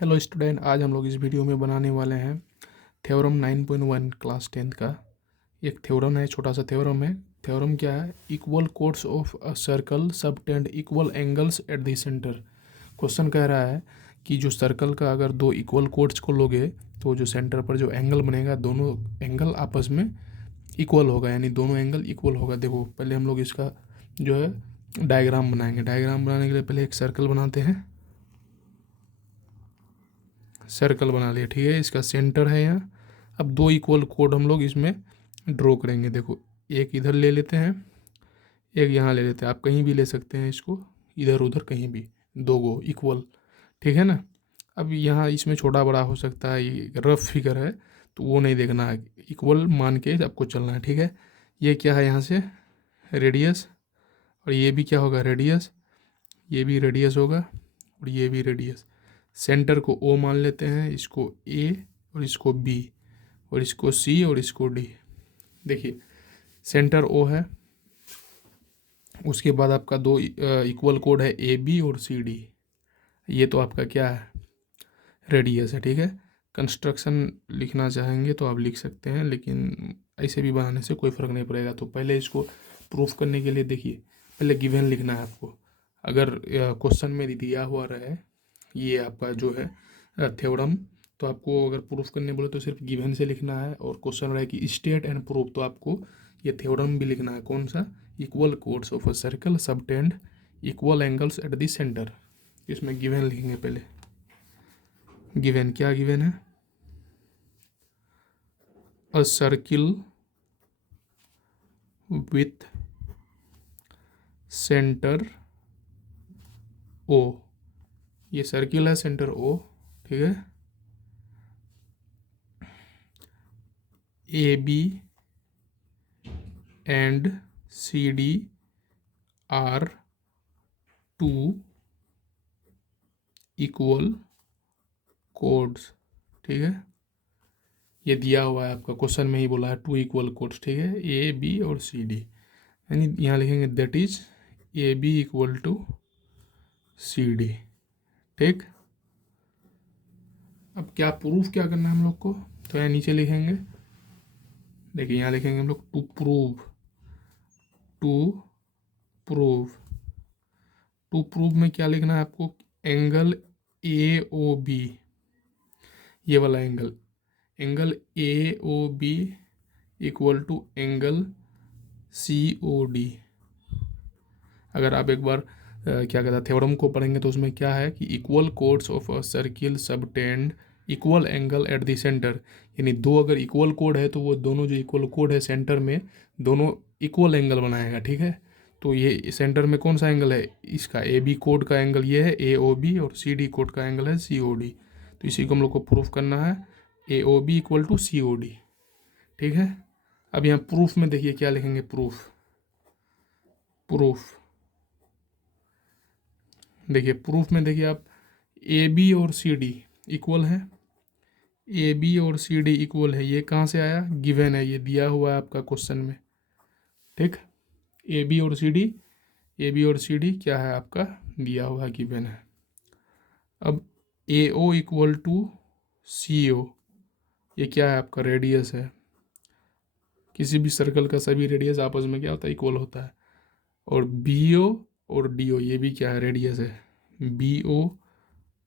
Hello student, आज हम लोग इस वीडियो में बनाने वाले हैं थ्योरम 9.1 क्लास 10th का। एक थ्योरम है, छोटा सा थ्योरम है। थ्योरम क्या है? Equal chords of a circle subtend equal angles at the centre. Question कह रहा है कि जो सर्कल का अगर दो इक्वल कोड्स को लोगे तो जो सेंटर पर जो एंगल बनेगा दोनों एंगल आपस में इक्वल होगा, यानी दोनों एंगल इक्वल होगा। देखो, पहले हम लोग इसका जो है डायग्राम बनाएंगे। डायग्राम बनाने के लिए पहले एक सर्कल बनाते हैं। सर्कल बना लिया, ठीक है। इसका सेंटर है यहाँ। अब दो इक्वल कोड हम लोग इसमें ड्रॉ करेंगे। देखो, एक इधर ले लेते हैं, एक यहाँ ले लेते हैं। आप कहीं भी ले सकते हैं इसको, इधर उधर कहीं भी, दो गो इक्वल, ठीक है ना। अब यहाँ इसमें छोटा बड़ा हो सकता है, ये रफ फिगर है तो वो नहीं देखना है, इक्वल मान के आपको चलना है, ठीक है। ये क्या है? यहाँ से रेडियस, और ये भी क्या होगा? रेडियस। ये भी रेडियस होगा और ये भी रेडियस। सेंटर को ओ मान लेते हैं, इसको ए और इसको बी और इसको सी और इसको डी। देखिए, सेंटर ओ है, उसके बाद आपका दो इक्वल कोड है ए बी और सी डी। ये तो आपका क्या है? रेडियस है, ठीक है। कंस्ट्रक्शन लिखना चाहेंगे तो आप लिख सकते हैं, लेकिन ऐसे भी बनाने से कोई फ़र्क नहीं पड़ेगा। तो पहले इसको प्रूफ करने के लिए देखिए, पहले गिवन लिखना है आपको। अगर क्वेश्चन में दिया हुआ रहे ये आपका जो है थ्योरम, तो आपको अगर प्रूफ करने बोले तो सिर्फ गिवन से लिखना है, और क्वेश्चन रहे कि स्टेट एंड प्रूफ, तो आपको ये थ्योरम भी लिखना है। कौन सा? Equal chords of a circle subtend equal angles at the centre. इसमें गिवन लिखेंगे पहले। गिवन क्या गिवन है? A circle with centre O. ये सर्किल है, सेंटर ओ, ठीक है। A B and C D are two equal chords, ठीक है। ये दिया हुआ है आपका, क्वेश्चन में ही बोला है टू इक्वल कोड्स, ठीक है, ए बी और सी डी। यानी यहाँ लिखेंगे that is A B equal to C D, ठीक। अब क्या प्रूफ क्या करना है हम लोग को? तो यहाँ नीचे लिखेंगे, देखिए यहाँ लिखेंगे हम लोग to prove. To prove, to prove में क्या लिखना है आपको? एंगल ए ओ बी, ये वाला angle, angle A O B equal to angle C O D. अगर आप एक बार क्या कहता है थ्योरम को पढ़ेंगे तो उसमें क्या है कि equal chords of a circle subtend equal angle eight the centre. यानी दो अगर इक्वल कोड है तो वो दोनों जो इक्वल कोड है सेंटर में, दोनों इक्वल एंगल बनाएगा, ठीक है। तो ये सेंटर में कौन सा एंगल है? इसका ए बी कोड का एंगल ये है ए ओ बी, और सी डी कोड का एंगल है सी ओ डी। तो इसी को हम लोग को प्रूफ करना है, A O B equal to C O D, ठीक है। अब यहाँ प्रूफ में देखिए क्या लिखेंगे? प्रूफ, प्रूफ देखिए, प्रूफ में देखिए आप, ए बी और सी डी इक्वल है, ए बी और सी डी इक्वल है। ये कहाँ से आया? गिवन है, ये दिया हुआ है आपका क्वेश्चन में, ठीक। ए बी और सी डी, ए बी और सी डी क्या है आपका? दिया हुआ गिवन है। अब ए ओ इक्वल टू सी ओ, ये क्या है आपका? रेडियस है। किसी भी सर्कल का सभी रेडियस आपस में क्या होता है? इक्वल होता है। और बी ओ और डी ओ, ये भी क्या है? रेडियस है। B O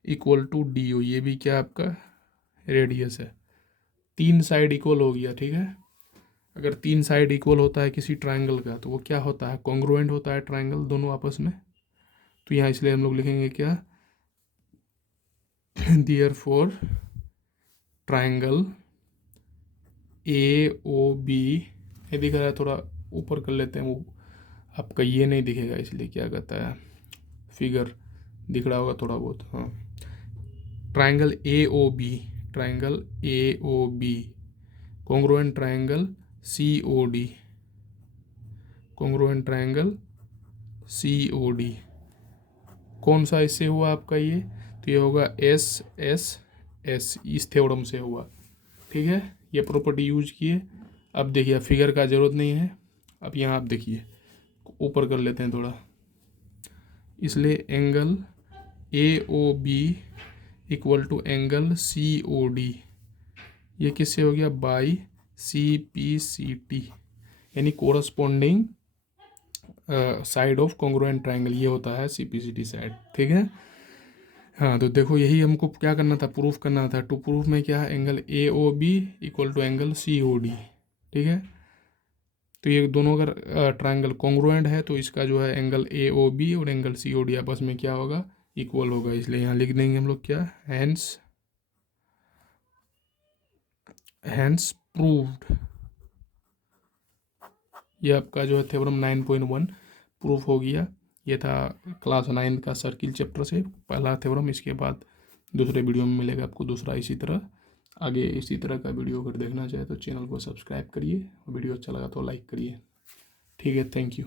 equal to D O, ये भी क्या आपका? रेडियस है। तीन साइड इक्वल हो गया, ठीक है। अगर तीन साइड इक्वल होता है किसी ट्रायंगल का तो वो क्या होता है? कॉन्ग्रुएंट होता है ट्रायंगल दोनों आपस में। तो यहाँ इसलिए हम लोग लिखेंगे क्या? Therefore triangle A O B, ये दिख रहा है, थोड़ा ऊपर कर लेते हैं, वो आपका ये नहीं दिखेगा, इसलिए क्या कहता है, फिगर दिख रहा होगा थोड़ा बहुत, हाँ। Triangle A O B, triangle A O B congruent triangle C O D, congruent triangle C O D. कौन सा इससे हुआ आपका? ये तो ये होगा एस एस एस, इस थ्योरम से हुआ, ठीक है। ये प्रॉपर्टी यूज किए। अब देखिए, फिगर का ज़रूरत नहीं है। अब यहाँ आप देखिए, ऊपर कर लेते हैं थोड़ा, इसलिए angle A O B equal to angle COD। ये किससे हो गया? बाई CPCT, यानी corresponding side of congruent triangle, ये होता है CPCT साइड। ठीक है, हाँ तो देखो यही हमको क्या करना था, प्रूफ करना था। टू प्रूफ में क्या है, angle AOB equal to angle COD। ठीक है, तो ये दोनों अगर ट्राइंगल कॉन्ग्रुएंट है तो इसका जो है एंगल AOB और एंगल COD आपस में क्या होगा, इक्वल होगा। इसलिए यहाँ लिख देंगे हम लोग क्या, हैंस प्रूव्ड। ये आपका जो है थ्योरम 9.1 प्रूफ हो गया। ये था क्लास 9 का सर्किल चैप्टर से पहला थ्योरम। इसके बाद दूसरे वीडियो में मिलेगा आपको दूसरा इसी तरह। आगे इसी तरह का वीडियो अगर देखना चाहे तो चैनल को सब्सक्राइब करिए, वीडियो अच्छा लगा तो लाइक करिए। ठीक है, थैंक यू।